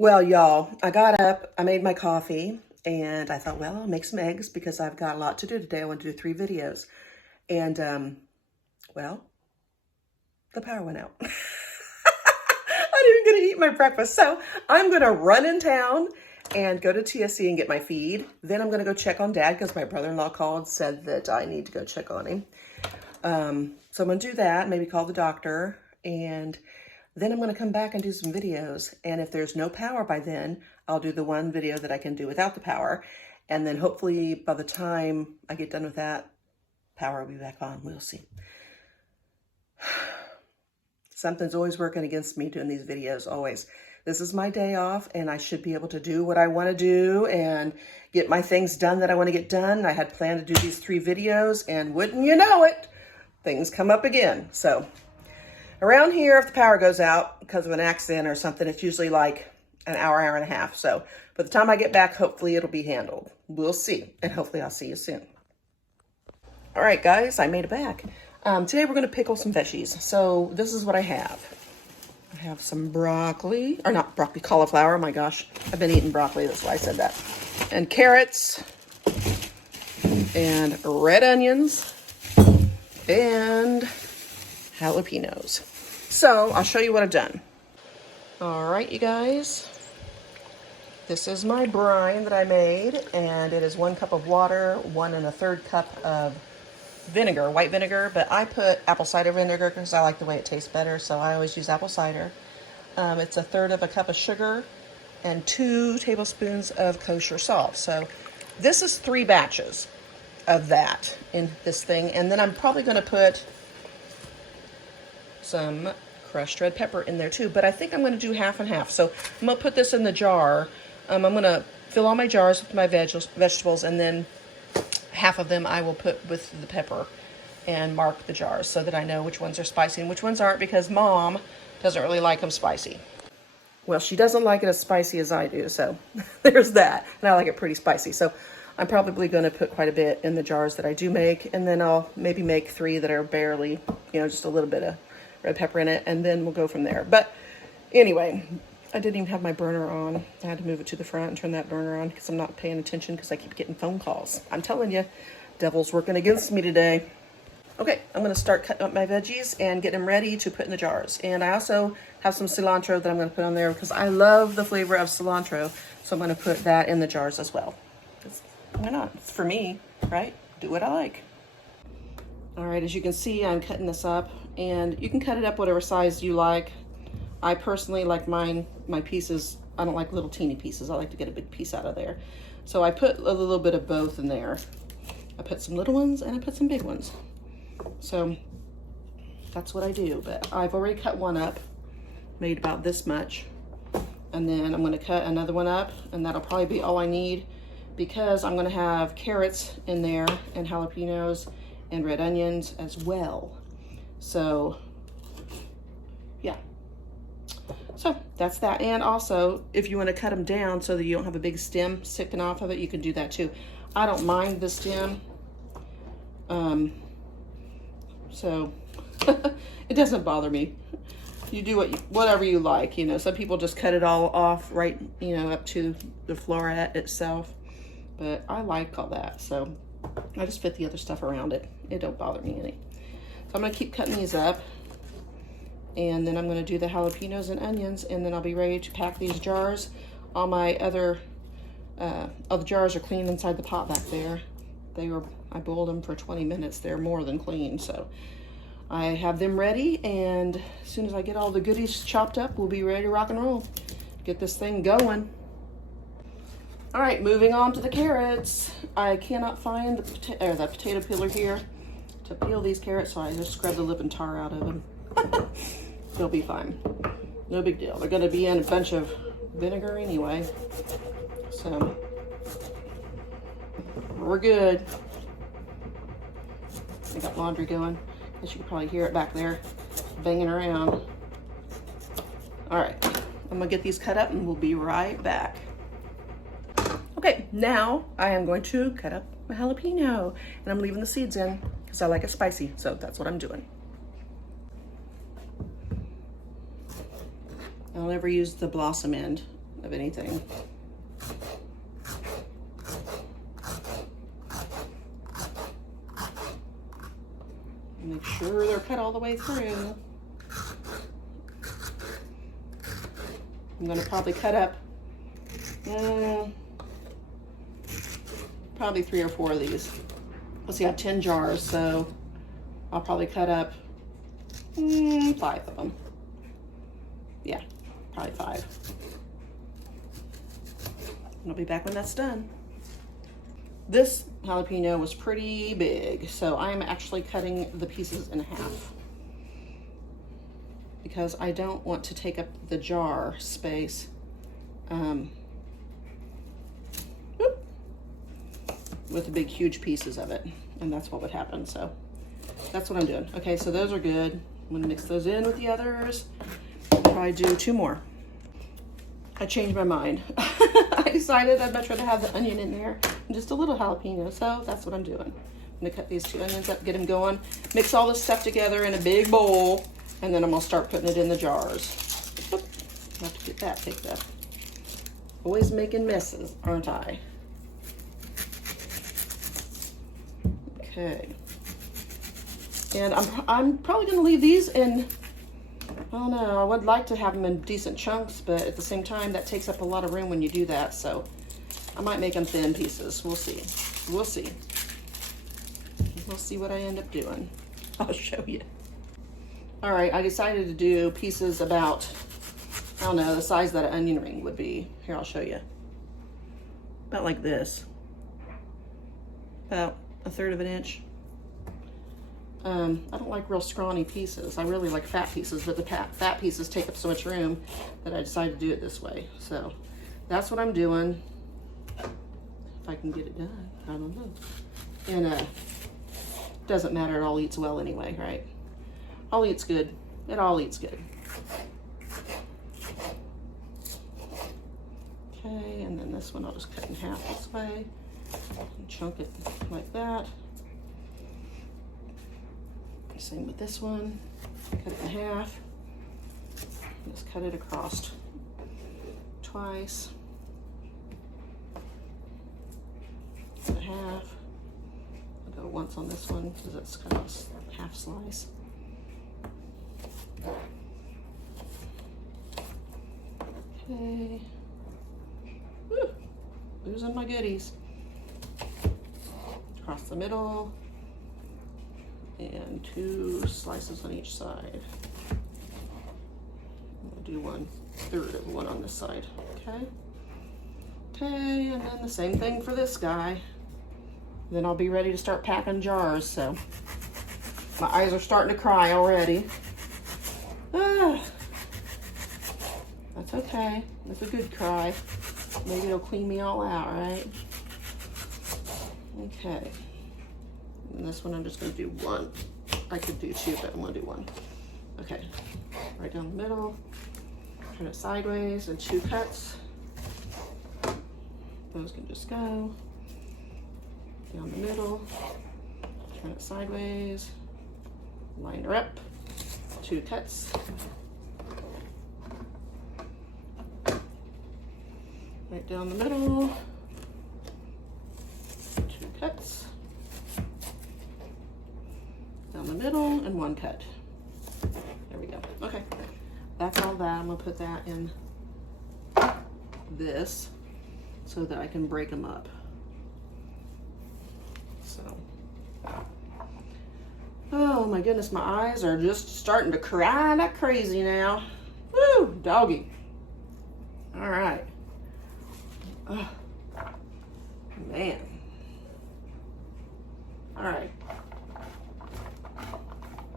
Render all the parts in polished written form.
Well, y'all, I got up, I made my coffee, and I thought, well, I'll make some eggs because I've got a lot to do today. I want to do 3 videos. And, well, the power went out. I didn't even get to eat my breakfast. So I'm going to run in town and go to TSC and get my feed. Then I'm going to go check on Dad because my brother-in-law called, said that I need to go check on him. So I'm going to do that, maybe call the doctor, and then I'm going to come back and do some videos. And if there's no power by then, I'll do the one video that I can do without the power. And then hopefully by the time I get done with that, power will be back on. We'll see. Something's always working against me doing these videos, always. This is my day off and I should be able to do what I want to do and get my things done that I want to get done. I had planned to do these 3 videos and wouldn't you know it, things come up again. So around here, if the power goes out because of an accident or something, it's usually like an hour, hour and a half. So by the time I get back, hopefully it'll be handled. We'll see. And hopefully I'll see you soon. All right, guys, I made it back. Today we're going to pickle some veggies. So this is what I have. I have some broccoli, or not broccoli, cauliflower. Oh my gosh, I've been eating broccoli. That's why I said that. And carrots and red onions and jalapenos. So I'll show you what I've done. All right, you guys. This is my brine that I made, and it is 1 cup of water, 1 1/3 cup of vinegar, white vinegar, but I put apple cider vinegar because I like the way it tastes better, so I always use apple cider. It's 1/3 cup of sugar and 2 tablespoons of kosher salt. So this is 3 batches of that in this thing, and then I'm probably going to put some crushed red pepper in there too, but I think I'm going to do half and half. So I'm going to put this in the jar. I'm going to fill all my jars with my vegetables, and then half of them I will put with the pepper and mark the jars so that I know which ones are spicy and which ones aren't, because Mom doesn't really like them spicy. Well, she doesn't like it as spicy as I do, so there's that. And I like it pretty spicy. So I'm probably going to put quite a bit in the jars that I do make, and then I'll maybe make 3 that are barely, just a little bit of red pepper in it, and then we'll go from there. But anyway, I didn't even have my burner on. I had to move it to the front and turn that burner on because I'm not paying attention because I keep getting phone calls. I'm telling you, devil's working against me today. Okay, I'm going to start cutting up my veggies and getting them ready to put in the jars. And I also have some cilantro that I'm going to put on there because I love the flavor of cilantro. So I'm going to put that in the jars as well. Why not? It's for me, right? Do what I like. All right, as you can see, I'm cutting this up, and you can cut it up whatever size you like. I personally like my pieces. I don't like little teeny pieces. I like to get a big piece out of there. So I put a little bit of both in there. I put some little ones and I put some big ones. So that's what I do. But I've already cut one up, made about this much. And then I'm going to cut another one up, and that'll probably be all I need because I'm going to have carrots in there and jalapenos and red onions as well. So yeah. So that's that. And also, if you want to cut them down so that you don't have a big stem sticking off of it, you can do that too. I don't mind the stem. So it doesn't bother me. You do whatever you like. Some people just cut it all off right, up to the floret itself. But I like all that. So I just fit the other stuff around it. It don't bother me any. So I'm going to keep cutting these up. And then I'm going to do the jalapenos and onions, and then I'll be ready to pack these jars. All my other jars are clean inside the pot back there. I boiled them for 20 minutes. They're more than clean, so I have them ready, and as soon as I get all the goodies chopped up, we'll be ready to rock and roll. Get this thing going. All right, moving on to the carrots. I cannot find the potato peeler here to peel these carrots, so I just scrubbed the lip and tar out of them. They'll be fine. No big deal. They're going to be in a bunch of vinegar anyway. So we're good. I got laundry going. As you can probably hear it back there banging around. All right. I'm going to get these cut up and we'll be right back. Okay, now I am going to cut up a jalapeno, and I'm leaving the seeds in because I like it spicy. So that's what I'm doing. I'll never use the blossom end. of anything. Make sure they're cut all the way through. I'm gonna probably cut up probably 3 or 4 of these. Let's see, I have 10 jars, so I'll probably cut up 5 of them. Yeah, probably 5. I'll be back when that's done. This jalapeno was pretty big, so I'm actually cutting the pieces in half because I don't want to take up the jar space. With the big, huge pieces of it, and that's what would happen. So that's what I'm doing. Okay, so those are good. I'm gonna mix those in with the others. I'll probably do 2 more. I changed my mind. I decided I'd much rather have the onion in there and just a little jalapeno, so that's what I'm doing. I'm gonna cut these 2 onions up, get them going, mix all this stuff together in a big bowl, and then I'm gonna start putting it in the jars. Oop, I have to get that picked up. Always making messes, aren't I? Okay. And I'm probably gonna leave these in, I don't know, I would like to have them in decent chunks, but at the same time, that takes up a lot of room when you do that, so I might make them thin pieces. We'll see. We'll see. We'll see what I end up doing. I'll show you. All right, I decided to do pieces about, I don't know, the size that an onion ring would be. Here, I'll show you. About like this. About 1/3 of an inch. I don't like real scrawny pieces. I really like fat pieces, but the fat pieces take up so much room that I decided to do it this way. So that's what I'm doing. If I can get it done, I don't know. And doesn't matter, it all eats well anyway, right? All eats good. It all eats good. Okay, and then this one I'll just cut in half this way and chunk it like that. Same with this one. Cut it in half. Just cut it across twice. Cut it half. I'll go once on this one because it's kind of a half slice. Okay. Woo! Losing my goodies. Across the middle. And 2 slices on each side. I'll do 1/3 of one on this side. Okay. Okay, and then the same thing for this guy. Then I'll be ready to start packing jars. So my eyes are starting to cry already. Ah, that's okay. That's a good cry. Maybe it'll clean me all out, right? Okay. And this one I'm just going to do 1. I could do 2, but I'm going to do 1. Okay, right down the middle. Turn it sideways and 2 cuts. Those can just go down the middle. Turn it sideways. Line her up. 2 cuts. Right down the middle. 2 cuts. Down the middle and 1 cut. There we go. Okay, that's all that. I'm gonna put that in this so that I can break them up. So, oh my goodness, my eyes are just starting to cry like crazy now. Woo, doggy. All right. Oh, man. All right.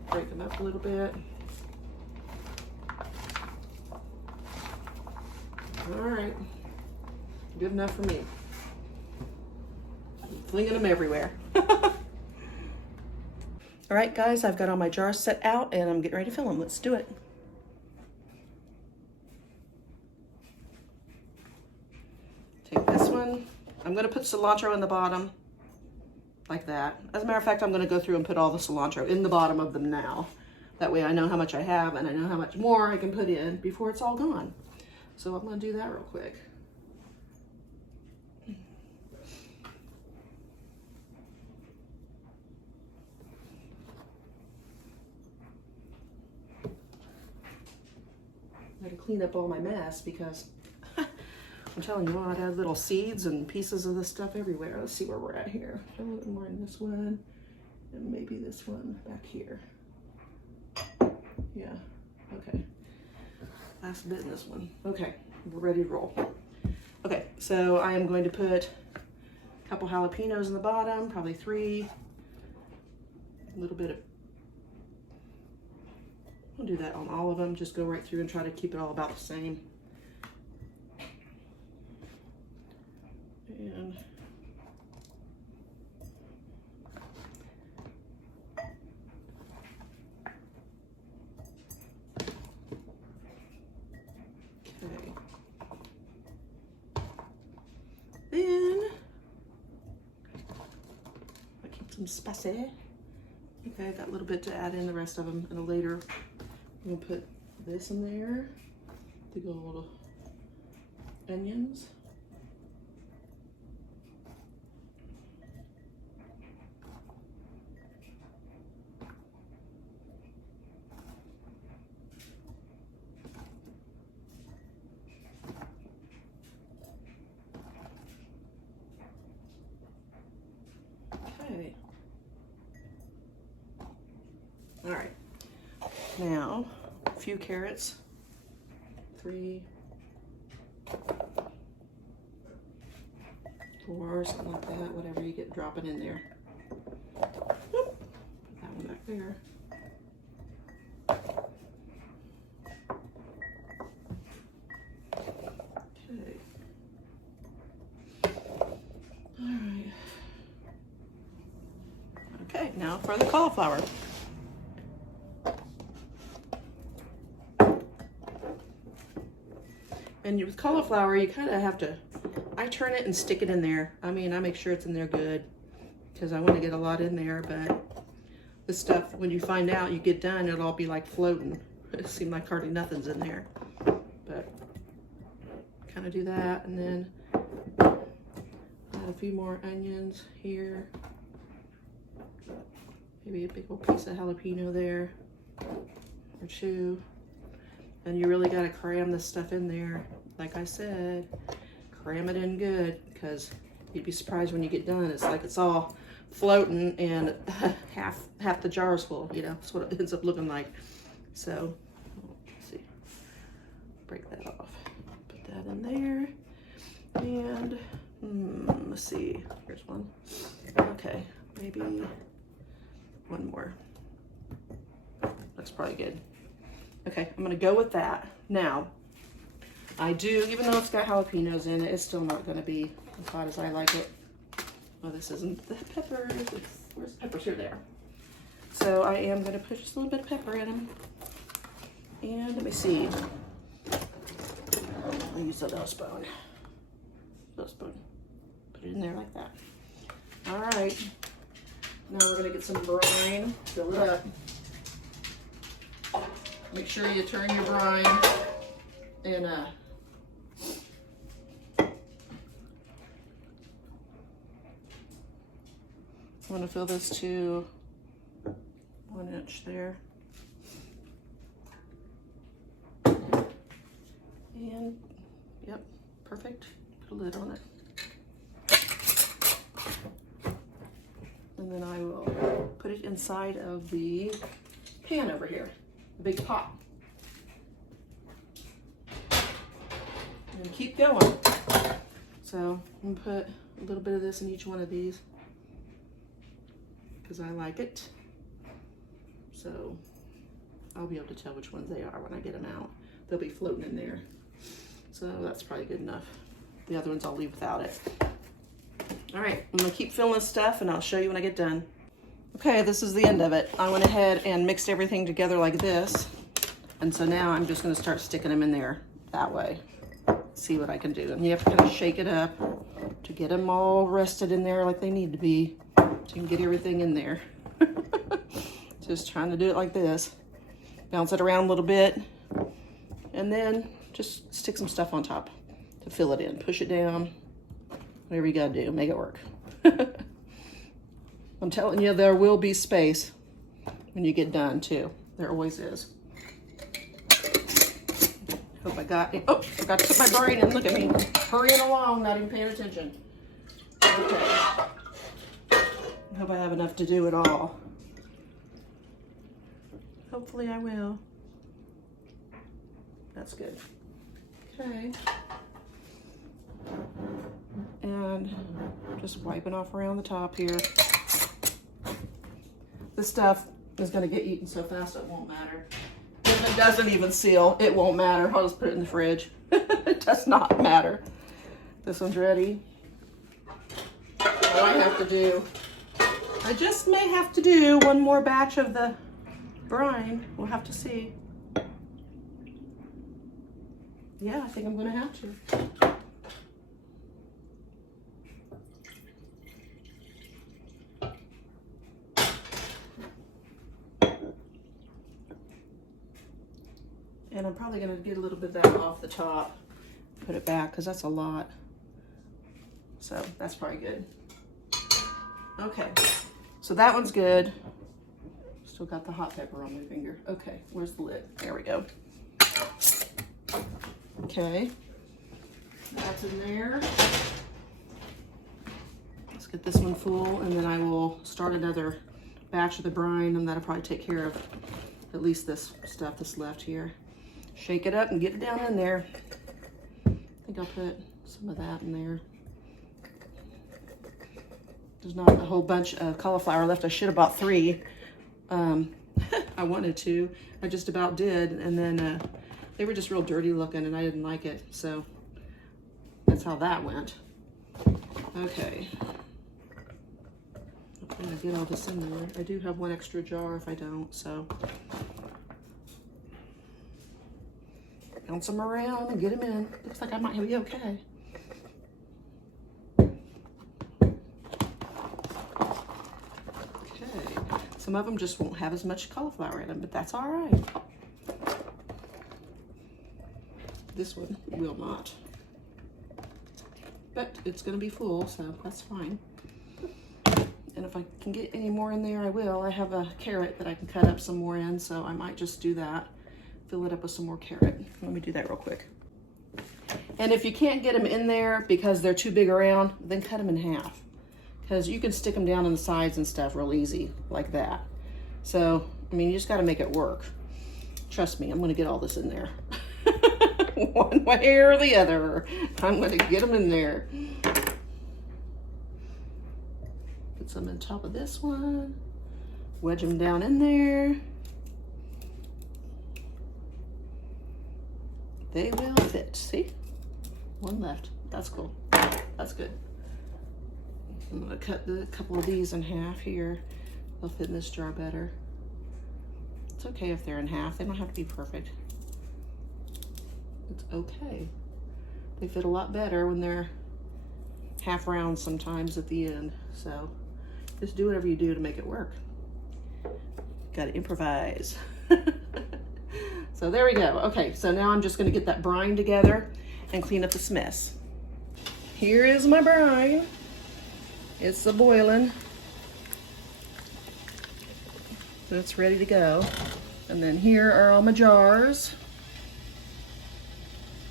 Break them up a little bit. All right, good enough for me. I'm flinging them everywhere. All right, guys, I've got all my jars set out and I'm getting ready to fill them. Let's do it. Take this one. I'm gonna put cilantro in the bottom. Like that. As a matter of fact, I'm going to go through and put all the cilantro in the bottom of them now. That way I know how much I have and I know how much more I can put in before it's all gone. So I'm gonna do that real quick. I gotta clean up all my mess because I'm telling you what, I had little seeds and pieces of this stuff everywhere. Let's see where we're at here. A little bit more in this one, and maybe this one back here. Yeah, okay. Last bit in this one. Okay, we're ready to roll. Okay, so I am going to put a couple jalapenos in the bottom, probably 3. A little bit of, I'll do that on all of them. Just go right through and try to keep it all about the same. And okay. Then I keep some spicy. Okay, I got a little bit to add in the rest of them, and later I'm gonna put this in there. The little onions. Okay. All right. Now, a few carrots. 3, 4, something like that. Whatever you get dropping in there. Whoop. Put that one back there. Okay. All right. Okay, now for the cauliflower. And with cauliflower, you kind of have to, I turn it and stick it in there. I mean, I make sure it's in there good because I want to get a lot in there, but this stuff, when you find out, you get done, it'll all be like floating. It seemed like hardly nothing's in there, but kind of do that. And then add a few more onions here. Maybe a big old piece of jalapeno there, or 2. And you really got to cram this stuff in there. Like I said, cram it in good, because you'd be surprised when you get done. It's like it's all floating and half the jar is full, you know. That's what it ends up looking like. So, let's see. Break that off. Put that in there. And, let's see. Here's one. Okay, maybe one more. Looks probably good. Okay, I'm gonna go with that. Now, I do, even though it's got jalapenos in it, it's still not gonna be as hot as I like it. Well, this isn't the peppers. Where's the peppers? Here they are. So I am gonna put just a little bit of pepper in them. And let me see. I'll use a little spoon. Little spoon. Put it in there like that. All right. Now we're gonna get some brine. Fill it up. Make sure you turn your brine and I'm gonna fill this to 1 inch there. And yep, perfect. Put a lid on it. And then I will put it inside of the pan over here. A big pot. And keep going. So I'm gonna put a little bit of this in each one of these because I like it. So I'll be able to tell which ones they are when I get them out. They'll be floating in there. So that's probably good enough. The other ones I'll leave without it. All right, I'm gonna keep filling this stuff and I'll show you when I get done. Okay, this is the end of it. I went ahead and mixed everything together like this. And so now I'm just gonna start sticking them in there that way. See what I can do. And you have to kind of shake it up to get them all rested in there like they need to be. So you can get everything in there. Just trying to do it like this. Bounce it around a little bit. And then just stick some stuff on top to fill it in. Push it down, whatever you gotta do, make it work. I'm telling you, there will be space when you get done too. There always is. Hope I got it. Oh, forgot to put my brine in. Look at me, hurrying along, not even paying attention. Okay. I hope I have enough to do it all. Hopefully I will. That's good. Okay. And just wiping off around the top here. This stuff is going to get eaten so fast it won't matter. If it doesn't even seal, it won't matter. I'll just put it in the fridge. It does not matter. This one's ready. All I have to do, I just may have to do one more batch of the brine. We'll have to see. Yeah, I think I'm going to have to. And I'm probably going to get a little bit of that off the top, put it back, because that's a lot. So that's probably good. Okay, so that one's good. Still got the hot pepper on my finger. Okay, where's the lid? There we go. Okay, that's in there. Let's get this one full, and then I will start another batch of the brine, and that'll probably take care of at least this stuff that's left here. Shake it up and get it down in there. I think I'll put some of that in there. There's not a whole bunch of cauliflower left. I should have bought 3. I wanted to. I just about did. And then they were just real dirty looking and I didn't like it. So that's how that went. Okay. I'm going to get all this in there. I do have one extra jar if I don't, so. Bounce them around and get them in. Looks like I might be okay. Okay. Some of them just won't have as much cauliflower in them, but that's all right. This one will not. But it's going to be full, so that's fine. And if I can get any more in there, I will. I have a carrot that I can cut up some more in, so I might just do that. Fill it up with some more carrot. Let me do that real quick. And if you can't get them in there because they're too big around, then cut them in half. Because you can stick them down on the sides and stuff real easy, like that. So, I mean, you just got to make it work. Trust me, I'm going to get all this in there. One way or the other. I'm going to get them in there. Put some on top of this one. Wedge them down in there. They will fit. See? One left. That's cool. That's good. I'm going to cut a couple of these in half here. They'll fit in this jar better. It's okay if they're in half. They don't have to be perfect. It's okay. They fit a lot better when they're half round sometimes at the end. So just do whatever you do to make it work. Got to improvise. So there we go. Okay, so now I'm just going to get that brine together and clean up this mess. Here is my brine. It's a-boiling. So it's ready to go. And then here are all my jars.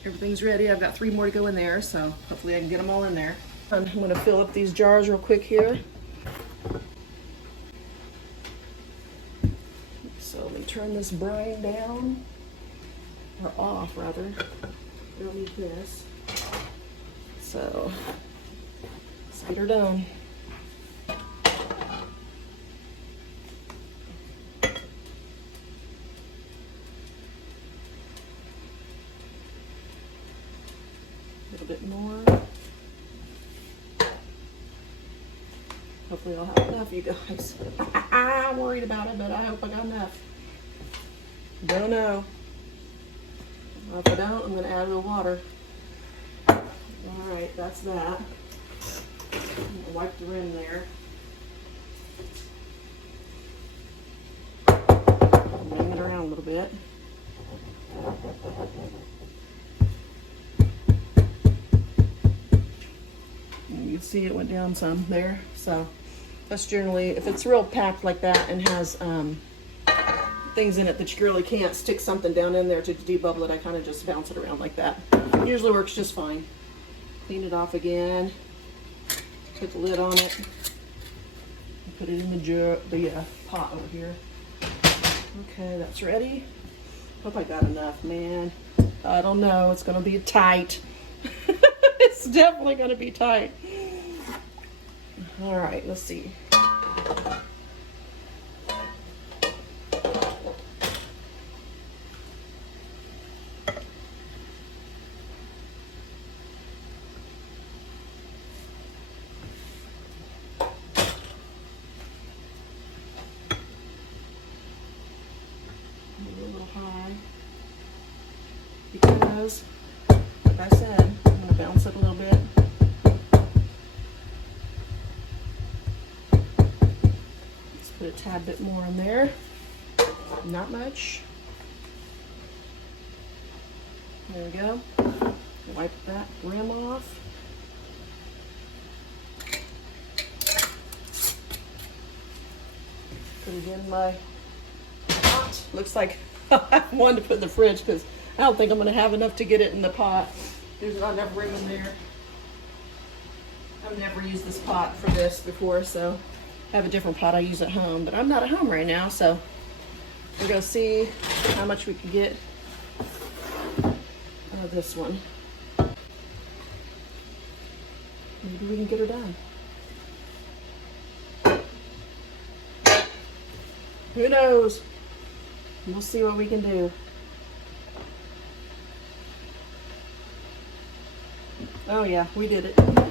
Everything's ready. I've got 3 more to go in there, so hopefully I can get them all in there. I'm going to fill up these jars real quick here. So let me turn this brine down. Or off, rather. Don't need this. So, let's get her done. A little bit more. Hopefully I'll have enough, you guys. I'm worried about it, but I hope I got enough. Don't know. If I don't, I'm going to add a little water. Alright, that's that. I'm going to wipe the rim there. Bring it around a little bit. see it went down some there. So that's generally, if it's real packed like that and has things in it that you really can't stick something down in there to debubble it, I kind of just bounce it around like that. Usually works just fine. Clean it off again. Put the lid on it. Put it in the pot over here. Okay, that's ready. Hope I got enough, man. I don't know. It's going to be tight. It's definitely going to be tight. All right, let's see. A little high because, like I said, I'm going to bounce it a little bit. Let's put a tad bit more in there. Not much. There we go. Wipe that rim off. Put it in my pot. Looks like I wanted to put in the fridge because I don't think I'm going to have enough to get it in the pot. There's not enough room in there. I've never used this pot for this before, so I have a different pot I use at home, but I'm not at home right now, so we're going to see how much we can get out of this one. Maybe we can get her done. Who knows? We'll see what we can do. Oh yeah, we did it. Okay,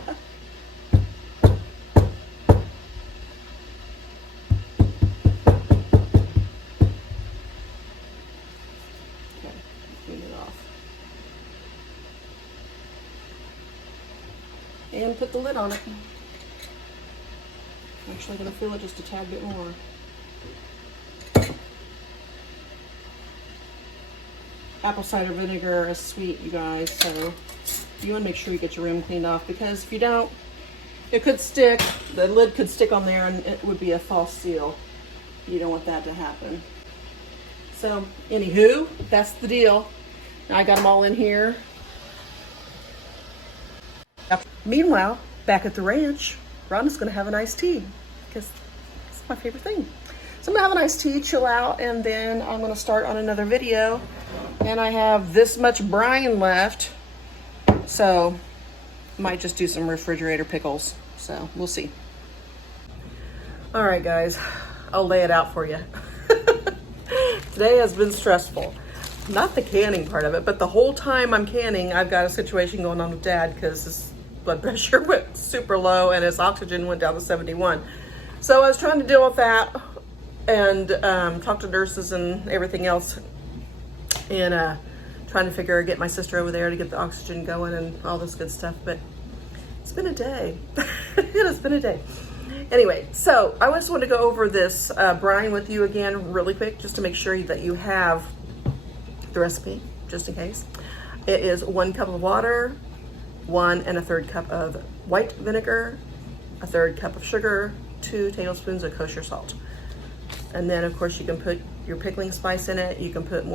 clean it off. And put the lid on it. Actually, I'm going to fill it just a tad bit more. Apple cider vinegar is sweet, you guys, so you want to make sure you get your rim cleaned off, because if you don't, it could stick, the lid could stick on there and it would be a false seal. You don't want that to happen. So, anywho, that's the deal. Now I got them all in here. Meanwhile, back at the ranch, Rhonda's going to have an iced tea, because it's my favorite thing. So I'm going to have an iced tea, chill out, and then I'm going to start on another video. And I have this much brine left, so might just do some refrigerator pickles. So we'll see. All right, guys, I'll lay it out for you. Today has been stressful. Not the canning part of it, but the whole time I'm canning, I've got a situation going on with Dad because his blood pressure went super low and his oxygen went down to 71. So I was trying to deal with that and talk to nurses and everything else, and trying to get my sister over there to get the oxygen going and all this good stuff. But it's been a day. It has been a day. Anyway, so I just want to go over this brine with you again really quick, just to make sure that you have the recipe, just in case. It is 1 cup of water, 1 1/3 cup of white vinegar, 1/3 cup of sugar, 2 tablespoons of kosher salt. And then of course you can put your pickling spice in it. You can put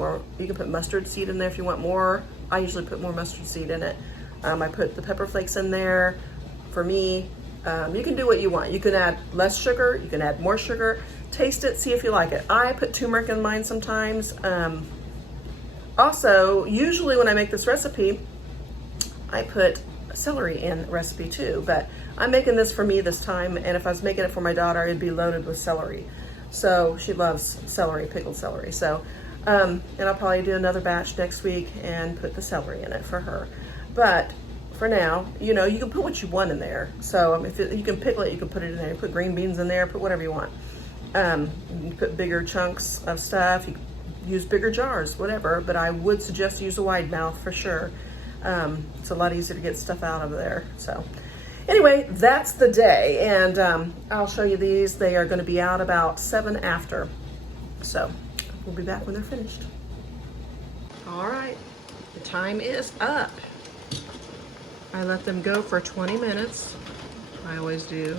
mustard seed in there if you want more. I usually put more mustard seed in it. I put the pepper flakes in there for me. You can do what you want. You can add less sugar, you can add more sugar. Taste it, see if you like it. I put turmeric in mine sometimes. Also, usually when I make this recipe, I put celery in the recipe too, but I'm making this for me this time, and if I was making it for my daughter, it'd be loaded with celery. So she loves celery, pickled celery. So, and I'll probably do another batch next week and put the celery in it for her. But for now, you know, you can put what you want in there. So if you can pickle it, you can put it in there. You put green beans in there, put whatever you want. You put bigger chunks of stuff. You can use bigger jars, whatever. But I would suggest use a wide mouth for sure. It's a lot easier to get stuff out of there. So anyway, that's the day, and I'll show you these. They are going to be out about 7 after. So we'll be back when they're finished. All right, the time is up. I let them go for 20 minutes. I always do.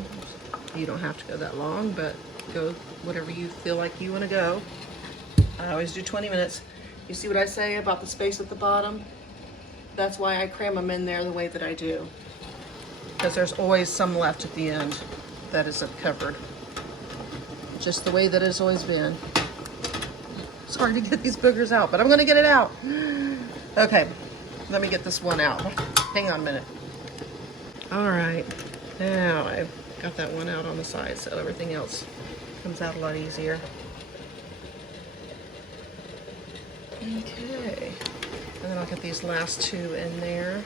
You don't have to go that long, but go whatever you feel like you want to go. I always do 20 minutes. You see what I say about the space at the bottom? That's why I cram them in there the way that I do. Because there's always some left at the end that isn't covered. Just the way that it's always been. It's hard to get these boogers out, but I'm gonna get it out. Okay, let me get this one out. Hang on a minute. All right, now I've got that one out on the side, so everything else comes out a lot easier. Okay, and then I'll get these last two in there.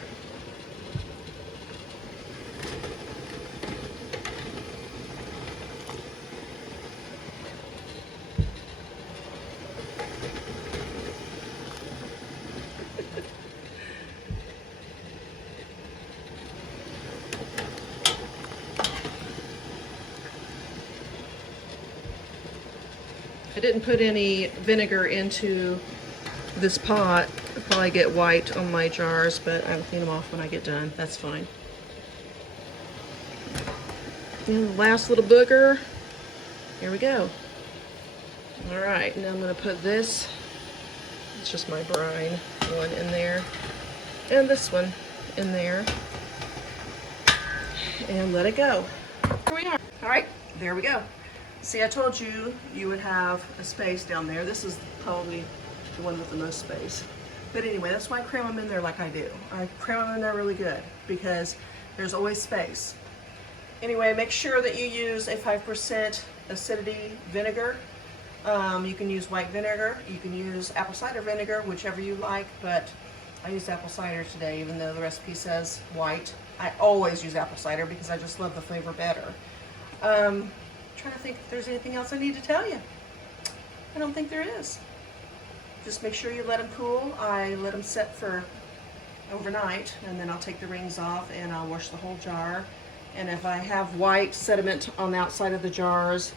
I didn't put any vinegar into this pot. I'll probably get white on my jars, but I'll clean them off when I get done. That's fine. And the last little booger. Here we go. All right, now I'm gonna put this, it's just my brine one in there, and this one in there, and let it go. Here we are. All right, there we go. See, I told you you would have a space down there. This is probably the one with the most space. But anyway, that's why I cram them in there like I do. I cram them in there really good because there's always space. Anyway, make sure that you use a 5% acidity vinegar. You can use white vinegar. You can use apple cider vinegar, whichever you like, but I used apple cider today, even though the recipe says white. I always use apple cider because I just love the flavor better. Trying to think if there's anything else I need to tell you. I don't think there is. Just make sure you let them cool. I let them set for overnight, and then I'll take the rings off and I'll wash the whole jar. And if I have white sediment on the outside of the jars,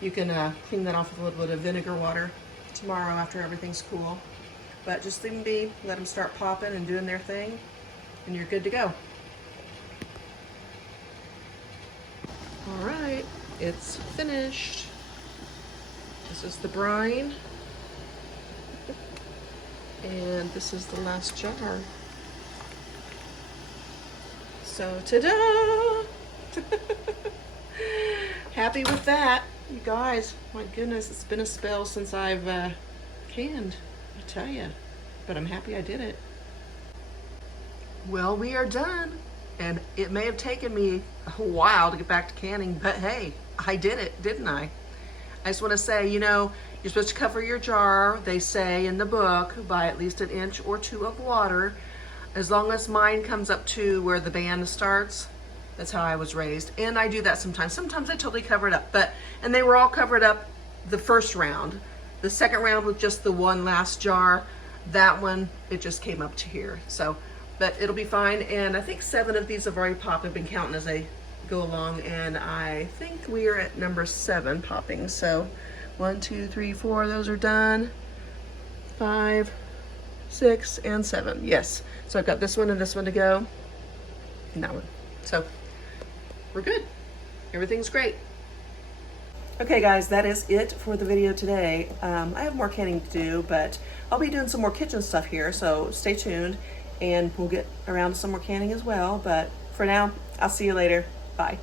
you can clean that off with a little bit of vinegar water tomorrow after everything's cool. But just leave them be, let them start popping and doing their thing, and you're good to go. All right, it's finished. This is the brine. And this is the last jar. So, ta-da! Happy with that. You guys, my goodness, it's been a spell since I've canned, I tell you. But I'm happy I did it. Well, we are done. And it may have taken me a while to get back to canning, but hey, I did it, didn't I? I just want to say, you know, you're supposed to cover your jar, they say in the book, by at least 1 inch or 2 of water. As long as mine comes up to where the band starts. That's how I was raised. And I do that sometimes. Sometimes I totally cover it up. And they were all covered up the first round. The second round with just the one last jar. That one, it just came up to here. So, but it'll be fine. And I think 7 of these have already popped. I've been counting as I go along. And I think we are at number 7 popping. So 1, 2, 3, 4, those are done. 5, 6, and 7. Yes. So I've got this one and this one to go. And that one. So we're good. Everything's great. Okay guys, that is it for the video today. I have more canning to do, but I'll be doing some more kitchen stuff here, so stay tuned and we'll get around to some more canning as well. But for now, I'll see you later. Bye.